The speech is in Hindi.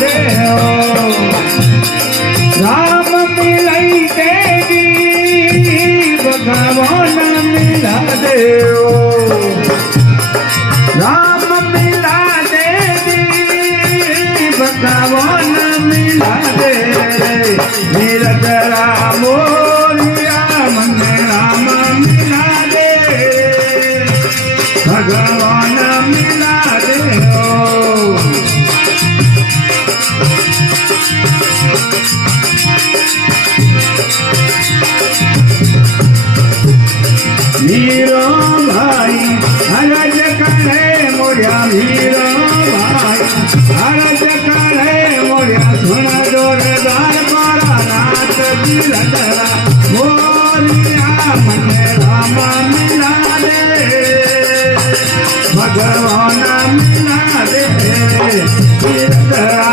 दे राम मिलाई देवी भगवान मिला दे राम मिला देवी भगवान मिला दे नीरज रामोलिया मन राम मिला दे भगवान मिला दे मीरा भाई हरज करे मोरिया मीरा भाई हरज करे मोरिया सुन जोरदार पारा नाथ बिरदरा मोरिया मन राम मिला दे भगवान मिला दे बिरदरा